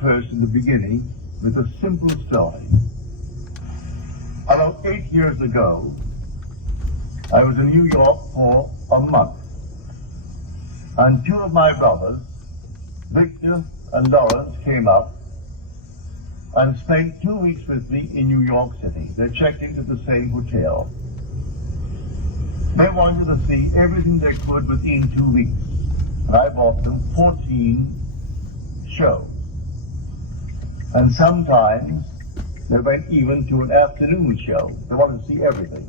First, in the beginning, with a simple story. About 8 years ago, I was in New York for a month, and two of my brothers, Victor and Lawrence, came up and spent 2 weeks with me in New York City. They checked into the same hotel. They wanted to see everything they could within 2 weeks, and I bought them 14 shows. And sometimes they went even to an afternoon show. They wanted to see everything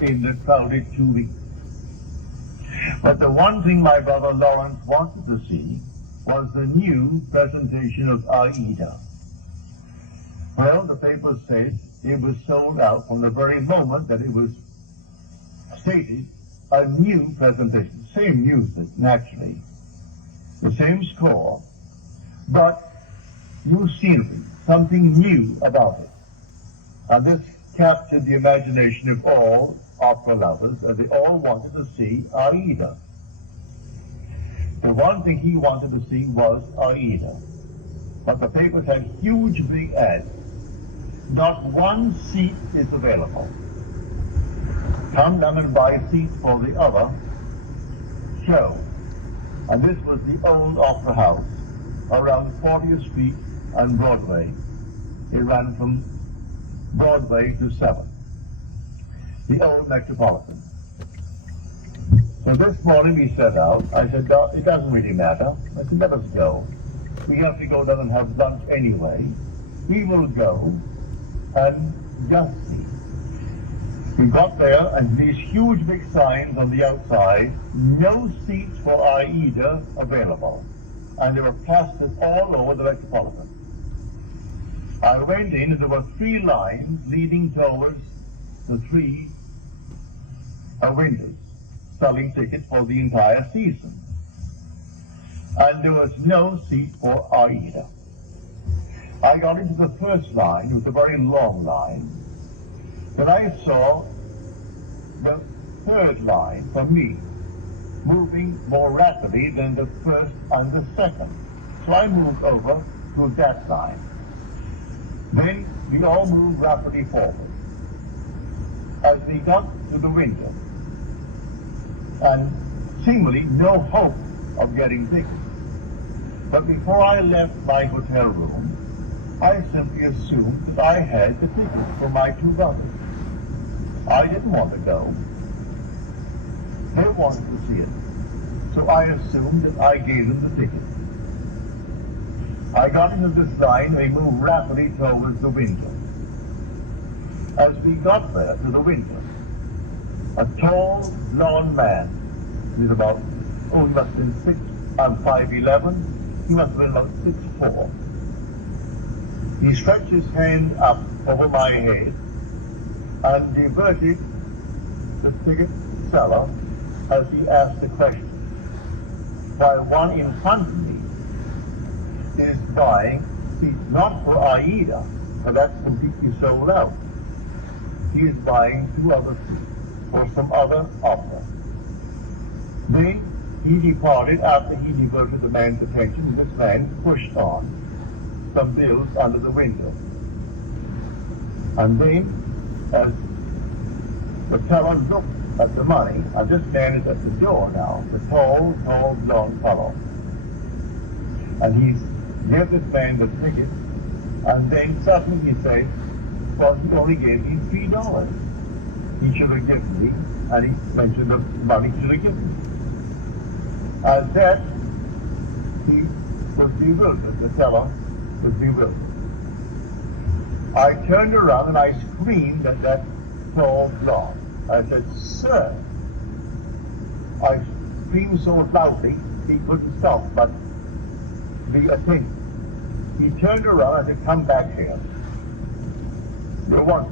in the crowded 2 weeks. But the one thing my brother Lawrence wanted to see was the new presentation of Aida. Well, the paper said it was sold out from the very moment that it was stated, a new presentation. Same music, naturally, the same score, but new scenery, something new about it. And this captured the imagination of all opera lovers, as they all wanted to see Aida. The one thing he wanted to see was Aida. But the papers had huge big ads. Not one seat is available. Come down and buy seats for the other show. And this was the old opera house around 40th Street and Broadway. It ran from Broadway to 7th, the old Metropolitan. So this morning we set out. I said, it doesn't really matter. I said, let us go. We have to go down and have lunch anyway. We will go and just see. We got there, and these huge big signs on the outside, no seats for Aida available. And they were plastered all over the Metropolitan. I went in, and there were 3 lines leading towards the 3 windows, selling tickets for the entire season. And there was no seat for Aida. I got into the first line. It was a very long line. Then I saw the 3rd line for me moving more rapidly than the 1st and the 2nd. So I moved over to that line. Then we all moved rapidly forward. As we got to the window, and seemingly no hope of getting tickets. But before I left my hotel room, I simply assumed that I had the tickets for my 2 brothers. I didn't want to go. They wanted to see it. So I assumed that I gave them the ticket. I got into this line and we moved rapidly towards the window. As we got there to the window, a tall, blond man with about, he must have been 6 and 5'11". He must have been about 6'4". He stretched his hand up over my head and diverted the ticket seller as he asked the question, while one in front of me is buying seats not for Aida, for that's completely sold out. He is buying 2 other seats for some other opera. Then he departed after he diverted the man's attention, and this man pushed on some bills under the window. And then, as the teller looked at the money, and this man is at the door now, the tall, blond fellow. And he gave this man the ticket, and then suddenly he said, well, he only gave me $3. He should have given me, and he mentioned the money he should have given me. And that, he was bewildered, the teller was bewildered. I turned around and I screamed at that tall blonde. I said, sir. I screamed so loudly he couldn't stop but be attentive. He turned around and said, come back here. No one.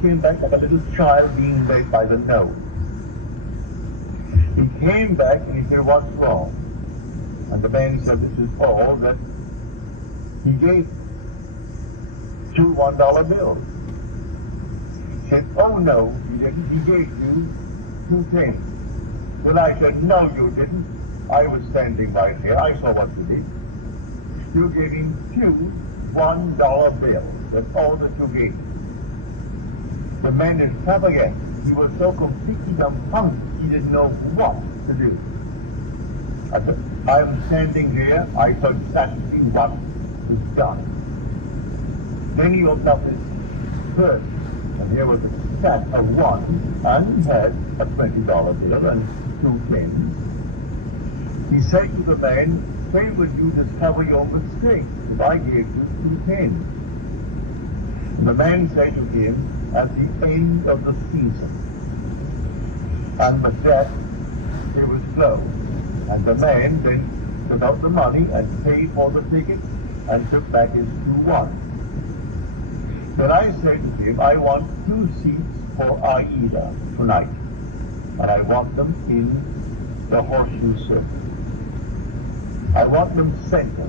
He came back like a little child being led by the nose. He came back and he said, what's wrong? And the man said, this is all that he gave. 2 $1 bills. He said, oh no, he didn't. He gave you 2 pennies. Well, I said, no, you didn't. I was standing right here. I saw what you did. You gave him two $1 bills. That's all that you gave him. The man is extravagant. He was so completely dumbfounded, he didn't know what to do. I said, I'm standing here, I saw exactly what was done. Then he opened up his purse, and here was a stack of one, and he had a $20 bill and two tens. He said to the man, when would you discover your mistake if I gave you two tens? And the man said to him, at the end of the season. And with that, it was closed. And the man then took out the money and paid for the ticket and took back his 2-1. Then I said to him, I want 2 seats for Aida tonight. And I want them in the horseshoe circle. I want them center.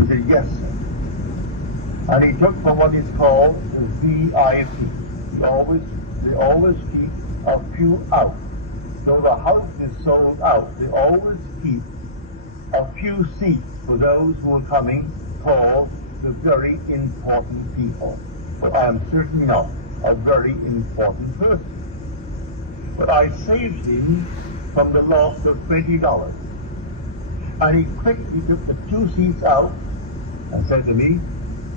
He said, yes, sir. And he took from what is called the VIP. They always keep a few out. So the house is sold out. They always keep a few seats for those who are coming called the very important people. But I am certainly not a very important person. But I saved him from the loss of $20. And he quickly took the 2 seats out and said to me,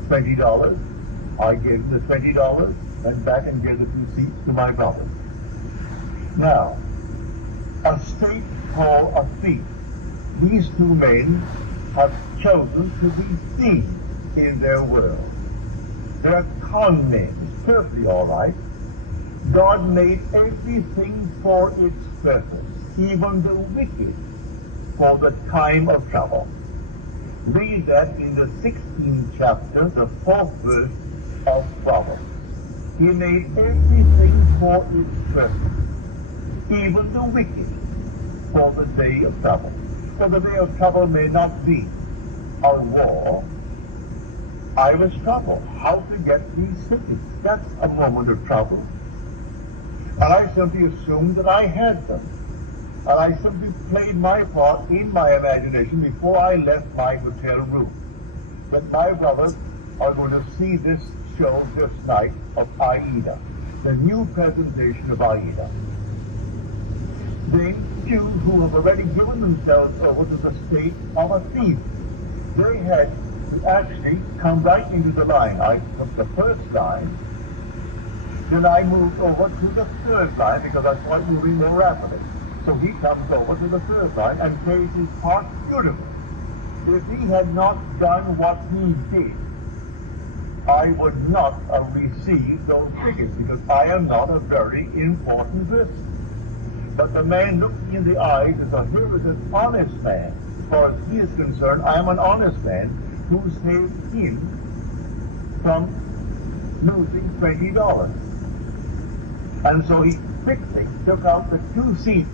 $20. I gave him the $20, went back and gave the 2 seats to my brother. Now, a state called a thief. These 2 men have chosen to be thieves in their world. They're con men. It's perfectly all right. God made everything for its purpose, even the wicked, for the time of trouble. Read that in the 16th chapter, the 4th verse of Proverbs. He made everything for its purpose, even the wicked, for the day of trouble. For the day of trouble may not be a war. I was troubled. How to get these cities? That's a moment of trouble. And I simply assumed that I had them. And I simply played my part in my imagination before I left my hotel room. But my brothers are going to see this show this night of Aida, the new presentation of Aida. The Jews who have already given themselves over to the state of a thief, they had to actually come right into the line. I took the first line, then I moved over to the third line because I started moving more rapidly. So he comes over to the third line and plays his part beautifully. If he had not done what he did, I would not have received those tickets because I am not a very important person. But the man looked me in the eyes and said, here is an honest man. As far as he is concerned, I am an honest man who saved him from losing $20. And so he quickly took out the 2 seats.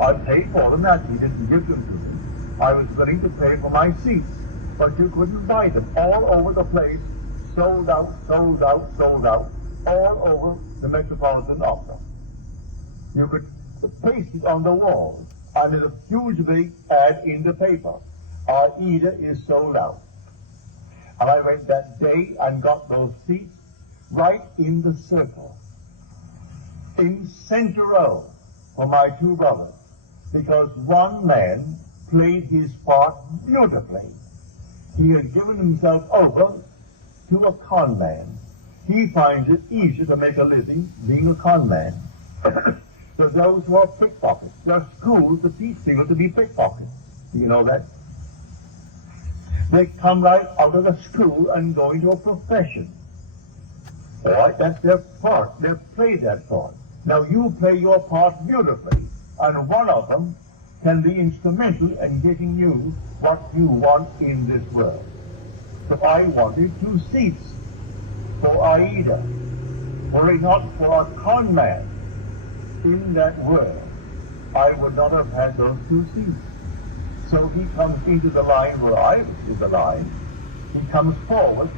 I paid for them, that he didn't give them to me. I was willing to pay for my seats, but you couldn't buy them. All over the place, sold out, sold out, sold out, all over the Metropolitan Opera. You could paste it on the walls, and there's a huge big ad in the paper. Aida is sold out. And I went that day and got those seats right in the circle, in center row for my 2 brothers, because one man played his part beautifully. He had given himself over to a con man. He finds it easier to make a living being a con man. So those who are pickpockets, there are schools to teach people to be pickpockets. Do you know that? They come right out of the school and go into a profession. All right, that's their part. They've played that part. Now you play your part beautifully, and one of them can be instrumental in getting you what you want in this world. So I wanted 2 seats for Aida, were it not for a con man in that world, I would not have had those 2 seats. So he comes into the line where I was in the line. He comes forward,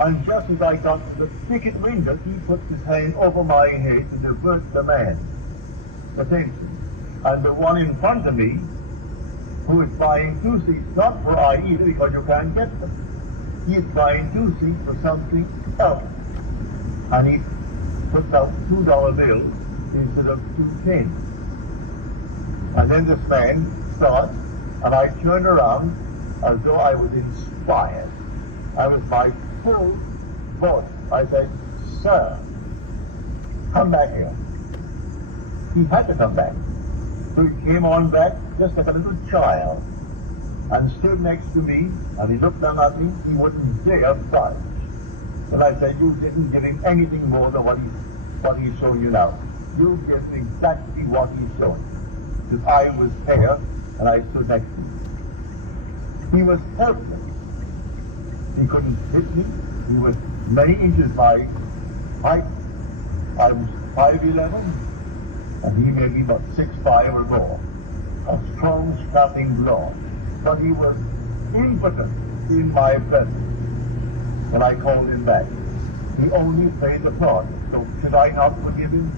and just as I got to the ticket window, he puts his hand over my head to divert the man's attention. And the one in front of me who is buying two seats, not for I either, because you can't get them. He is buying two seats for something else. And he puts out $2 bills instead of 2 cents. And then this man starts, and I turn around as though I was inspired. I was my full voice. I said, "Sir, come back here." He had to come back. So he came on back just like a little child and stood next to me, and he looked down at me. He wouldn't dare budge. And I said, "You didn't give him anything more than what he's showing you now. You give him exactly what he's showing." Because I was there and I stood next to him. He was helpless. He couldn't hit me. He was many inches by height. I was 5'11", and he may be about 6'5" or more. A strong, strapping blow. But he was impotent in my presence. And I called him back. He only played the part. So should I not forgive him?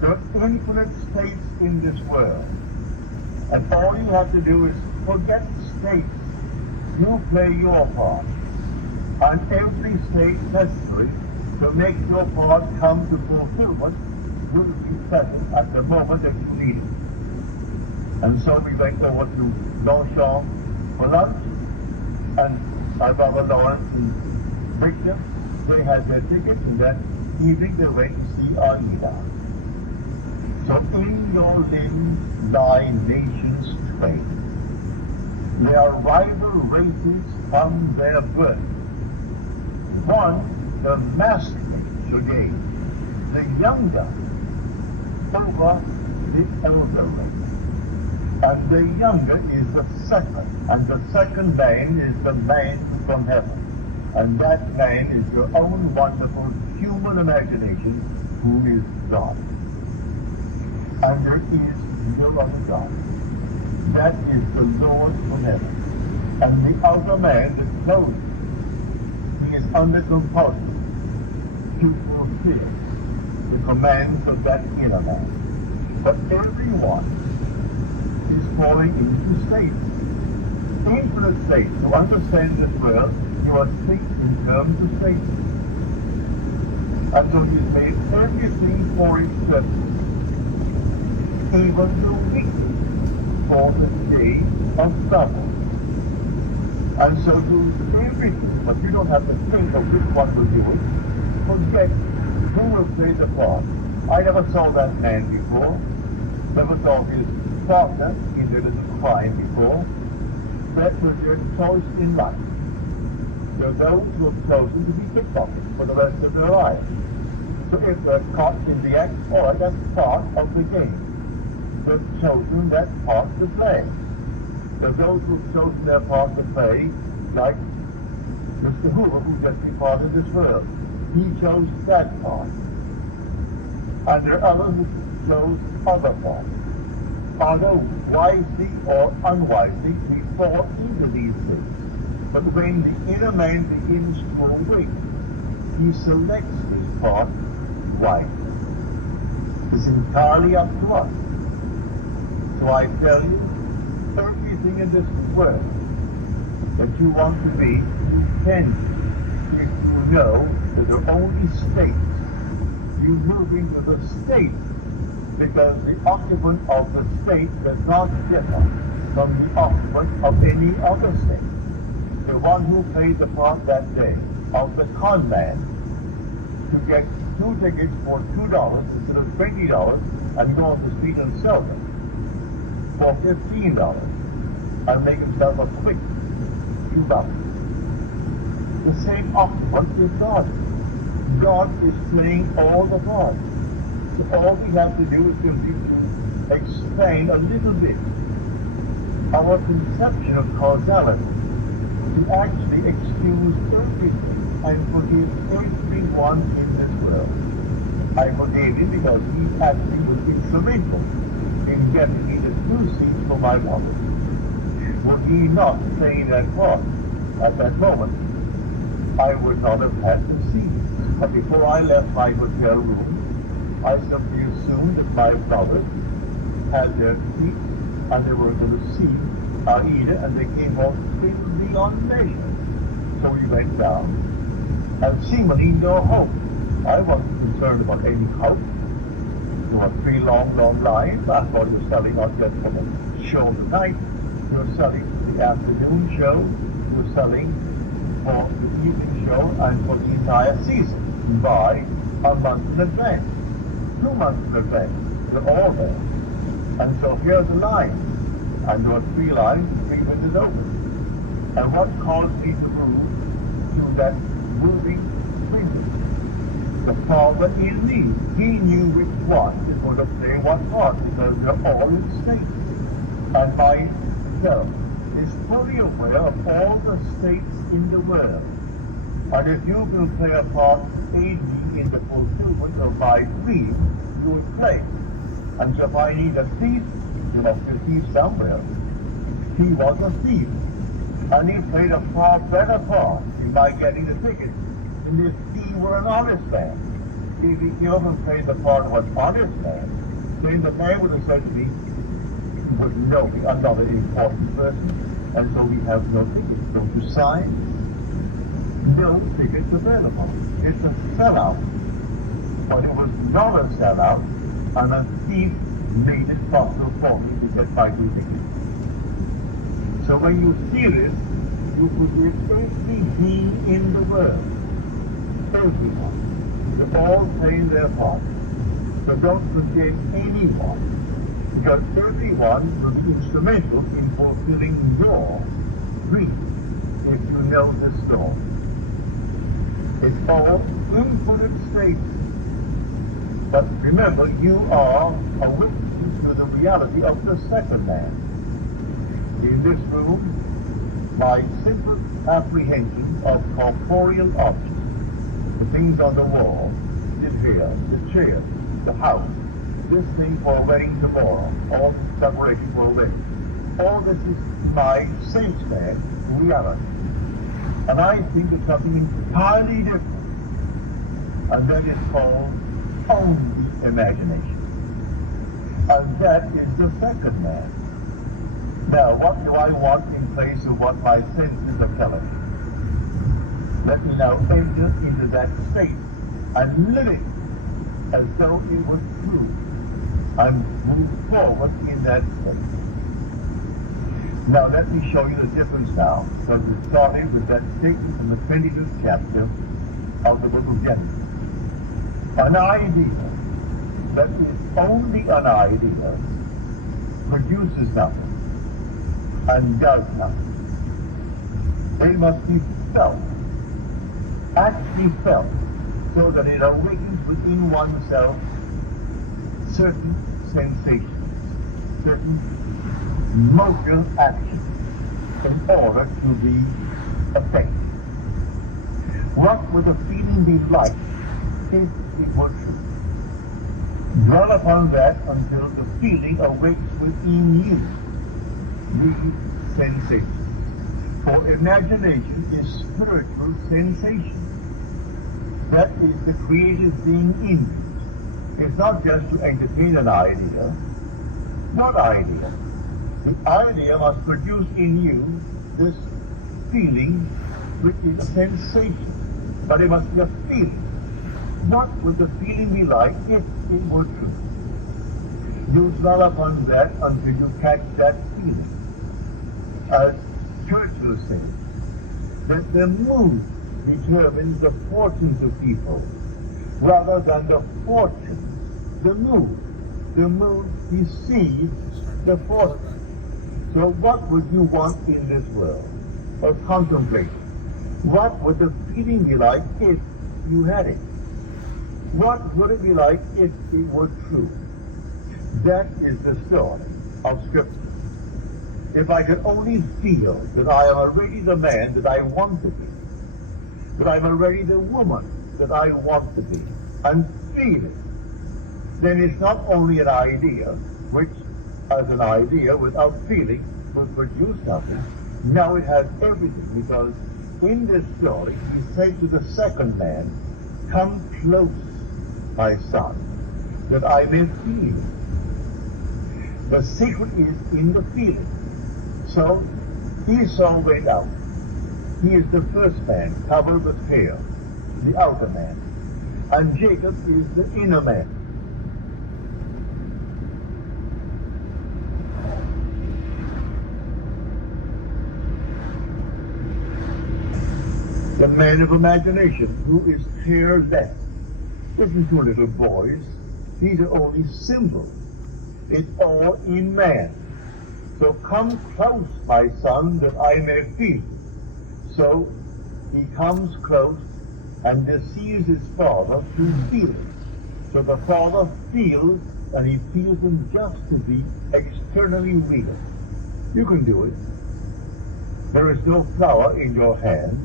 There are infinite states in this world. And all you have to do is forget states. You play your part. And every state necessary to make your part come to fulfillment will be present at the moment that you need it. And so we went over to Longchamp for lunch, and my brother Lawrence and Victor, they had their tickets, and that evening they went to see Aida. So in your limbs lie nations twain. They are rival races from their birth. One, the masculine shall gain, the younger over the elder race. And the younger is the second, and the second man is the man from heaven. And that man is your own wonderful human imagination, who is God. And there is no other God. That is the Lord from heaven. And the outer man, the clothed, he is under compulsion to fulfill the commands of that inner man. But everyone is falling into states, infinite states. To understand this world, you must think in terms of states. And so he's made everything for its purpose, even the weak for the day of trouble. And so do everything, but you don't have to think of which one will do it. Forget who will play the part. I never saw that man before, never saw his partner in their little crime before. That was their choice in life. There are those who have chosen to be pickpockets for the rest of their lives. So if they're caught in the act, all right, that's part of the game. They've chosen that part to play. There are those who've chosen their part to play, like Mr. Hoover, who just departed this world. He chose that part. And there are others who chose other parts. Either wisely or unwisely, we fall into these things. But when the inner man begins to awake, he selects his part wisely. It's entirely up to us. So I tell you, everything in this world that you want to be, you can be. If you know that there are only states, you move into the state, because the occupant of the state does not differ from the occupant of any other state. The one who played the part that day of the con man to get 2 tickets for $2 instead of $20 and go on the street and sell them for $15 and make himself a quick few bucks. The same occupant is God. God is playing all the parts. So all we have to do is simply to explain a little bit our conception of causality, to actually excuse everything and forgive everyone in this world. I forgave him because he actually was instrumental in getting me the 2 seats for my mother. Would he not play that part at that moment, I would not have had the seat. But before I left my hotel room, I simply assumed that my brothers had their seats and they were going to see our Eden, and they came out filled beyond measure. So we went down, and seemingly no hope. I wasn't concerned about any hope. There were 3 long lines. I thought he was selling not just for the show tonight. He was selling the afternoon show. He was selling for the evening show and for the entire season by a month in advance. 2 months in advance. They're all there. And so here's the line. And there were 3 lines, 3 windows open. And what caused me to move to that moving window? The Father in me. He knew which one is going to play what part, because they're all in states. And myself is fully aware of all the states in the world. And if you will play a part aid me in the fulfillment of my dream, you will play. And so if I need a thief, you must be a thief somewhere. He was a thief. And he played a far better part in my getting the ticket than if he were an honest man. If he killed and played the part of an honest man, then the man would have said to me, he would know me, another important person, and so we have no tickets. Don't you sign? No tickets available. It's a sellout. But it was not a sellout, and a thief made it possible for me to get my 2 tickets. So when you see this, you could be every being in the world. Everyone. They're all playing their part. So don't forget anyone. Because everyone will be instrumental in fulfilling your dream if you know this story. It's all infinite states. But remember, you are a witness to the reality of the second man. In this room, my simple apprehension of corporeal objects, the things on the wall, is here, the chair, the house, this thing for a wedding tomorrow, all this preparation for a wedding. All this is my sense man reality. And I think it's something entirely different. And that is called only imagination. And that is the second man. Now, what do I want in place of what my senses are telling me? Let me now enter into that state and live it as though it was true, and move forward in that state. Now, let me show you the difference now, because it started with that statement in the 22nd chapter of the book of Genesis. An idea that is only an idea produces nothing and does nothing. It must be felt, actually felt, so that it awakens within oneself certain sensations, certain motor actions in order to be effective. What would the feeling be like if it were true? Dwell upon that until the feeling awakes within you. The sensation. For imagination is spiritual sensation. That is the creative being in you. It's not just to entertain an idea. What idea? The idea must produce in you this feeling, which is a sensation. But it must be a feeling. What would the feeling be like if it were true? You dwell upon that until you catch that feeling. As Churchill says, that the mood determines the fortunes of people, rather than the fortunes, the mood. The mood precedes the fortune. So what would you want in this world? Or contemplate? What would the feeling be like if you had it? What would it be like if it were true? That is the story of Scripture. If I could only feel that I am already the man that I want to be, that I'm already the woman that I want to be, and feel it, then it's not only an idea, which as an idea without feeling will produce nothing. Now it has everything, because in this story he said to the second man, "Come close, my son, that I may feel." The secret is in the feeling. So Esau went out. He is the first man covered with hair, the outer man. And Jacob is the inner man. The man of imagination who is hairless. Listen to little boys. These are only symbols. It's all in man. So come close, my son, that I may feel. So he comes close and deceives his father through feeling. So the father feels, and he feels them just to be externally real. You can do it. There is no flower in your hand,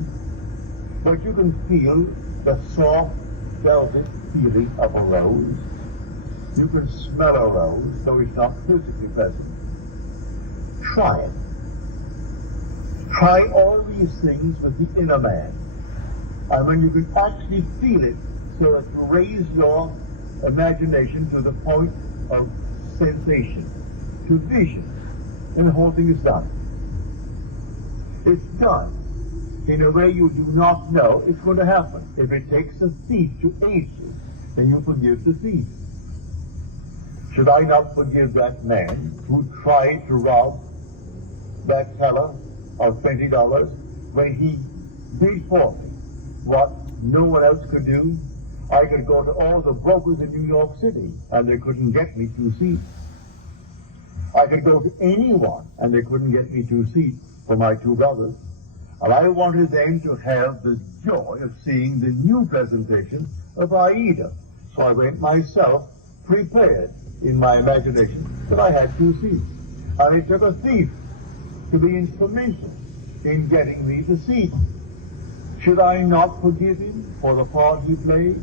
but you can feel the soft, velvet feeling of a rose. You can smell a rose, though it's not physically present. Try it. Try all these things with the inner man. And when you can actually feel it, so that you raise your imagination to the point of sensation, to vision, and the whole thing is done. It's done in a way you do not know it's going to happen. If it takes a thief to aid you, then you forgive the thief. Should I not forgive that man who tried to rob that teller of $20 when he did for me what no one else could do? I could go to all the brokers in New York City and they couldn't get me 2 seats. I could go to anyone and they couldn't get me 2 seats for my 2 brothers. And I wanted them to have the joy of seeing the new presentation of Aida. So I went myself prepared in my imagination that I had 2 seats. And it took a thief to be instrumental in getting me the seat. Should I not forgive him for the part he played?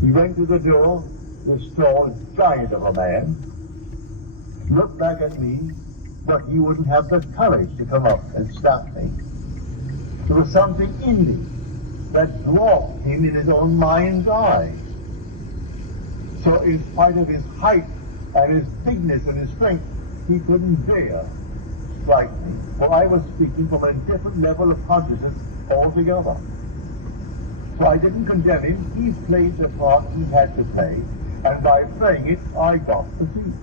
He went to the door, this tall giant of a man, looked back at me, but he wouldn't have the courage to come up and stop me. There was something in me that dwarfed him in his own mind's eye. So in spite of his height and his bigness and his strength, he couldn't dare strike me, for I was speaking from a different level of consciousness altogether. So I didn't condemn him. He played the part he had to play, and by playing it, I got the seat.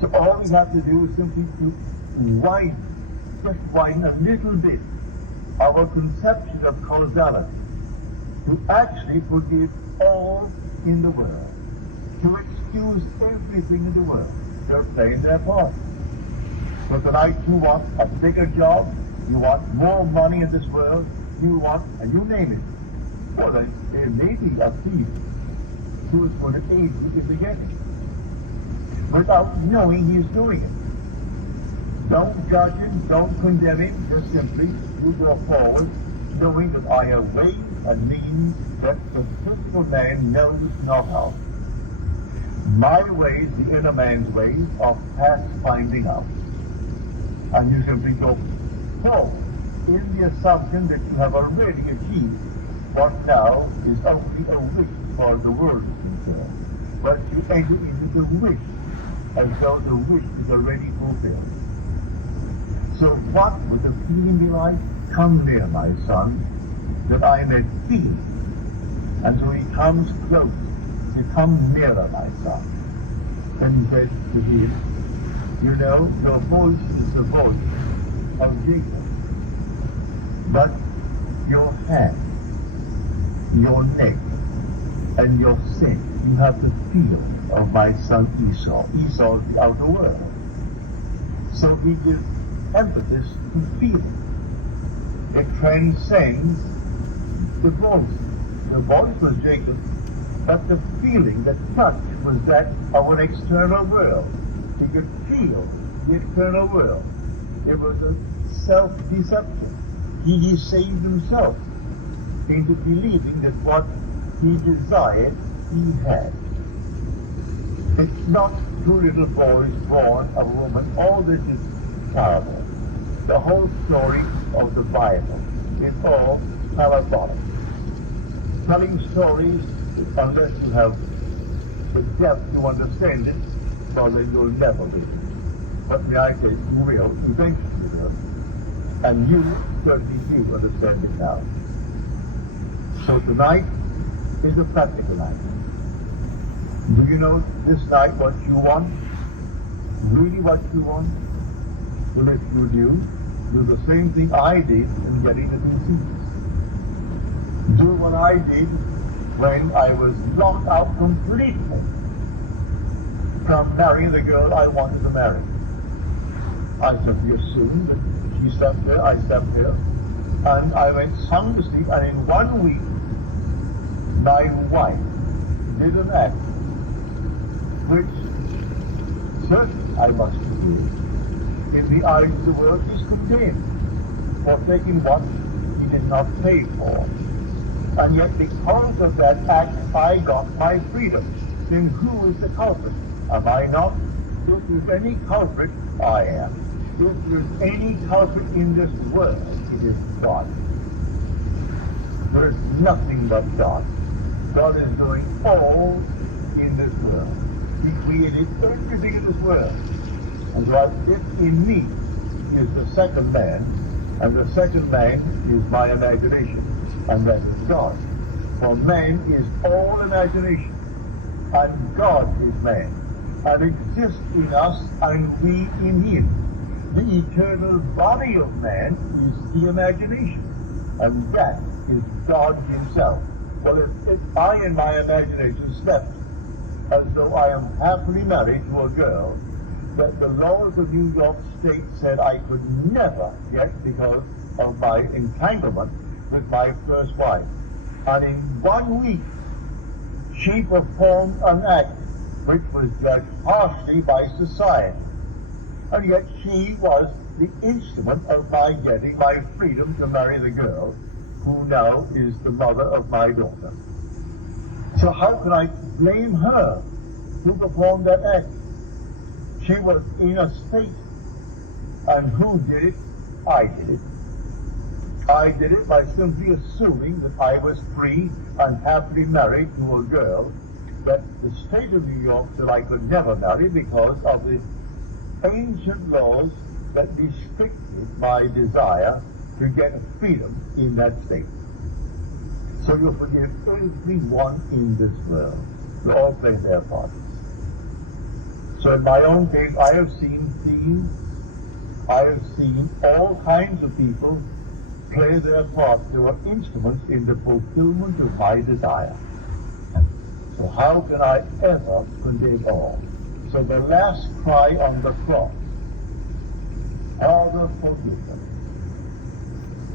So all we have to do is simply to just widen a little bit our conception of causality, to actually forgive all in the world, to excuse everything in the world. They're playing their part. So tonight you want a bigger job, you want more money in this world, you want, and you name it. Well then, there may be a thief who is going to aid you in the getting, without knowing he's doing it. Don't judge him, don't condemn him, just simply you go forward, knowing that I have ways and means that the physical man knows not of. My ways, the inner man's ways, are past finding out. And you simply go forward in the assumption that you have already achieved what now is only a wish for the world is concerned. But you enter into the wish as though the wish is already fulfilled. So what would the feeling be like? Come near, my son, that I may feel. And so he comes close. You come nearer, my son. Then he says to him, you know, your voice is the voice of Jacob. But your hand, your neck, and your sin, you have the feel of my son Esau. Esau is the outer world. So he gives emphasis to feeling. It transcends the voice. The voice was Jacob, but the feeling, the touch, was that of an external world. He could feel the external world. It was a self-deception. He deceived himself into believing that what he desired, he had. It's not 2 little boys born of a woman. All this is parable. The whole story of the Bible is all parabolic. Telling stories, unless you have the depth to understand it, well then you'll never be. But may I say, you will eventually learn. And you certainly do understand it now. So tonight is a practical night. Do you know this night what you want? Really what you want? Well, if you do the same thing I did in getting the disease. Do what I did when I was locked out completely from marrying the girl I wanted to marry. I simply assumed that she slept here, I slept here, and I went sound asleep, and in 1 week, my wife did an act which certainly I must do. In the eyes of the world, is condemned for taking what he did not pay for. And yet because of that act, I got my freedom. Then who is the culprit? Am I not? If there's any culprit, I am. If there's any culprit in this world, it is God. There is nothing but God. God is doing all in this world. He created everything in this world. And so if in me is the second man, and the second man is my imagination, and that's God. For man is all imagination, and God is man, and exists in us, and we in him. The eternal body of man is the imagination, and that is God himself. Well, if I in my imagination slept as though I am happily married to a girl that the laws of New York State said I could never get because of my entanglement with my first wife. And in 1 week, she performed an act which was judged harshly by society. And yet she was the instrument of my getting my freedom to marry the girl who now is the mother of my daughter. So how can I blame her who performed that act? She was in a state. And who did it? I did it. I did it by simply assuming that I was free and happily married to a girl that the state of New York said I could never marry because of the ancient laws that restricted my desire to get freedom in that state. So you'll forgive everyone in this world. They all play their parts. So in my own case, I have seen thieves, I have seen all kinds of people play their part. They were instruments in the fulfillment of my desire. So how can I ever condemn all? So the last cry on the cross, Father, forgive them.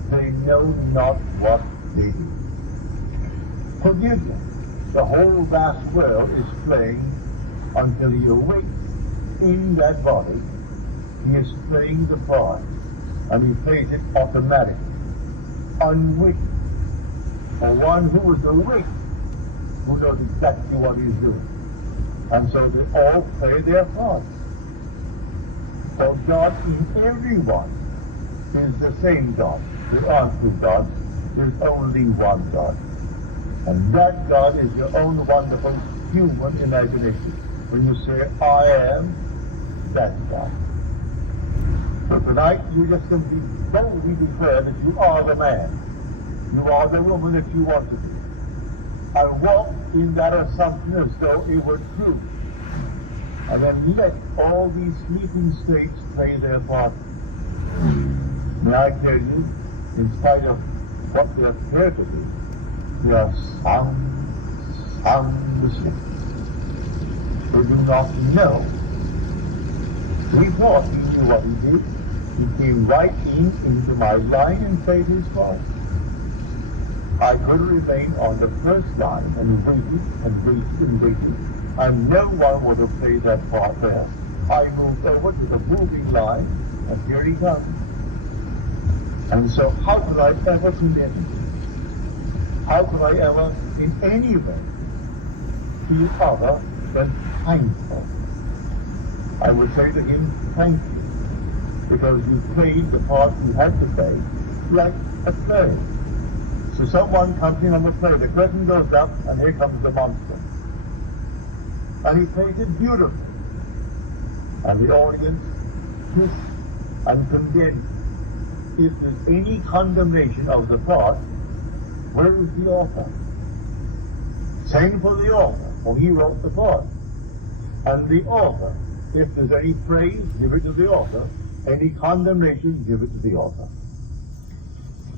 They know not what they do. Forgive them. The whole vast world is playing until he awakes in that body. He is playing the part, and he plays it automatically, unwitting. For one who is awake, who knows exactly what he's doing. And so they all play their part. So God in everyone is the same God. There aren't two gods. There's only one God. And that God is your own wonderful human imagination. When you say, I am, that's God. So tonight, you just simply boldly declare that you are the man. You are the woman that you want to be. And walk in that assumption as though it were true. And then let all these sleeping states play their part. May I tell you, in spite of what they appear to be, they are sound asleep. They do not know. He thought he knew what he did. He came right into my line and played his part. I could remain on the first line and waited and waited and waited, and no one would have played that part there. I moved over to the moving line, and here he comes. And so how could I ever condemn him? How could I ever, in any way, feel other than thankful? I would say to him, thank you, because you played the part you had to play, like a play. So someone comes in on the play, the curtain goes up, and here comes the monster. And he plays it beautifully. And the audience hiss and condemn. If there's any condemnation of the part, where is the author? Same for the author, for he wrote the part. And the author, if there's any praise, give it to the author. Any condemnation, give it to the author.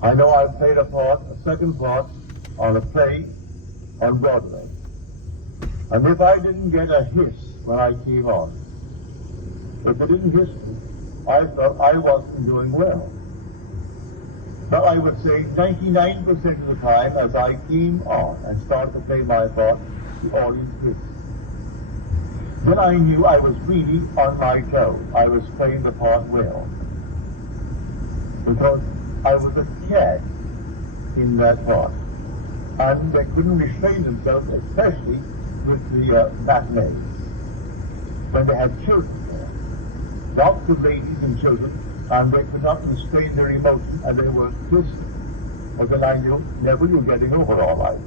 I know I played a second part, on a play on Broadway. And if I didn't get a hiss when I came on, if they didn't hiss me, I thought I wasn't doing well. But I would say 99% of the time as I came on and started to play my part, the audience hissed. Then I knew I was really on my toes. I was playing the part well. Because I was a cat in that part. And they couldn't restrain themselves, especially with the matinees. When they had children there. Lots of ladies and children, and they could not restrain their emotion, and they were hissing. But then I knew, never you're getting over all right.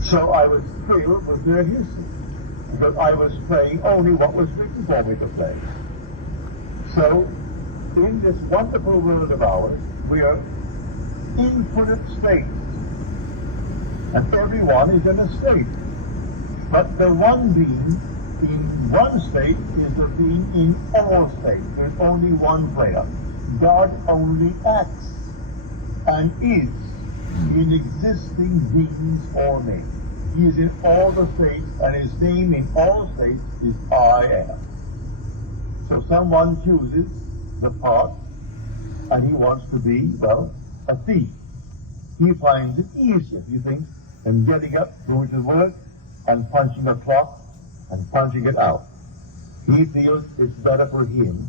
So I was thrilled with their hissing. Because I was playing only what was written for me to play. So, in this wonderful world of ours, we are infinite states. And everyone is in a state. But the one being in one state is the being in all states. There's only one player. God only acts and is in existing beings or names. He is in all the states, and his name in all states is I am. So someone chooses the part, and he wants to be, well, a thief. He finds it easier, he thinks, than getting up, going to work, and punching a clock, and punching it out. He feels it's better for him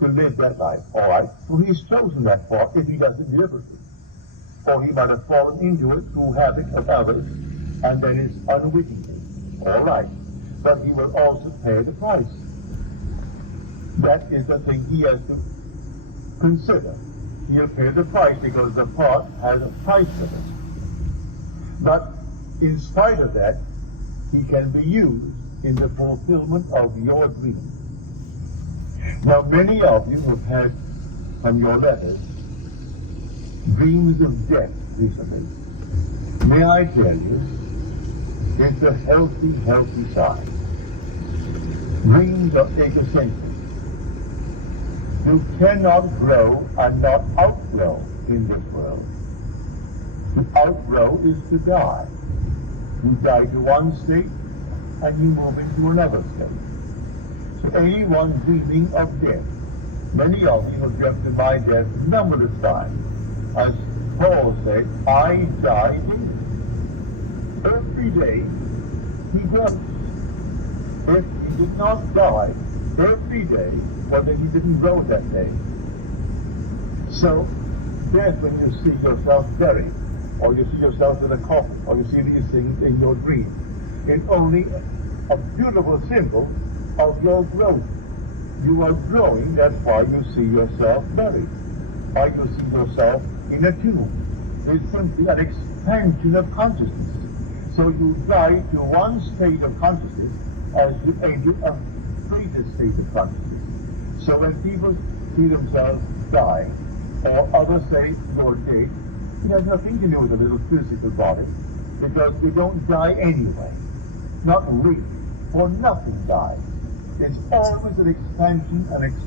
to live that life. All right, so he's chosen that part if he does it deliberately. Or he might have fallen into it through habit of others, and then is unwittingly. All right. But he will also pay the price. That is the thing he has to consider. He'll pay the price because the part has a price in it. But in spite of that, he can be used in the fulfillment of your dream. Now, many of you have had from your letters dreams of death recently. May I tell you, it's a healthy, healthy sign. Dreams are egocentric. You cannot grow and not outgrow in this world. To outgrow is to die. You die to one state and you move into another state. So anyone dreaming of death, many of you have dreamt of my death numberless times. As Paul said, I die daily. Every day he grows. If he did not die every day, well then he didn't grow that day. So death, when you see yourself buried, or you see yourself in a coffin, or you see these things in your dream, it's only a beautiful symbol of your growth. You are growing, that's why you see yourself buried. Why you see yourself in a tomb. It's simply an expansion of consciousness. So you die to one state of consciousness as you enter a greater state of consciousness. So when people see themselves die, or others say you're dead, it has nothing to do with a little physical body, because we don't die anyway. Not really, for nothing dies. It's always an expansion,